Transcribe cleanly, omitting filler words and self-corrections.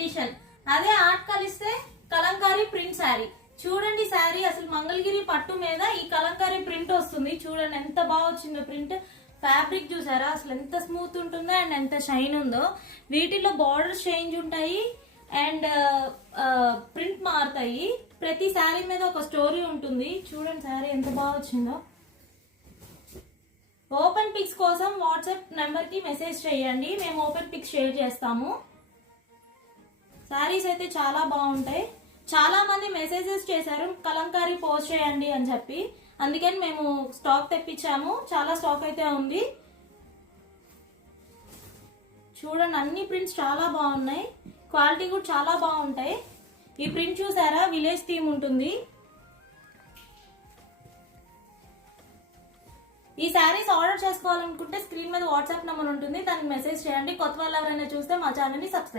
Edition. అదే art కలిస్తే Kalamkari print sari. చూడండి శారీ అసలు మంగళగిరి పట్టు మీద ఈ కలంకారీ ప్రింట్ వస్తుంది. చూడండి ఎంత బాగా వచ్చిందో ప్రింట్. ఫ్యాబ్రిక్ చూసారా అసలు ఎంత స్మూత్ ఉంటుందో అండ్ ఎంత షైన్ ఉందో. వీటిలో బార్డర్స్ చేంజ్ ఉంటాయి అండ్ ప్రింట్ మారుతాయి. ప్రతి శారీ మీద ఒక స్టోరీ ఉంటుంది. చూడండి శారీ ఎంత బాగా వచ్చిందో. ఓపెన్ పిక్స్ కోసం వాట్సాప్ నెంబర్ కి మెసేజ్ చేయండి, మేము ఓపెన్ పిక్స్ షేర్ చేస్తాము. శారీస్ అయితే చాలా బాగుంటాయి. చాలా మంది మెసేజెస్ చేశారు కలంకారీ పోస్ట్ చేయండి అని చెప్పి, అందుకని మేము స్టాక్ తెప్పించాము. చాలా స్టాక్ అయితే ఉంది. చూడండి అన్ని ప్రింట్స్ చాలా బాగున్నాయి, క్వాలిటీ కూడా చాలా బాగుంటాయి. ఈ ప్రింట్ చూసారా విలేజ్ థీమ్ ఉంటుంది. ఈ శారీస్ ఆర్డర్ చేసుకోవాలనుకుంటే స్క్రీన్ మీద వాట్సాప్ నెంబర్ ఉంటుంది, దానికి మెసేజ్ చేయండి. కొత్త వాళ్ళు ఎవరైనా చూస్తే మా ఛానల్ ని సబ్స్క్రైబ్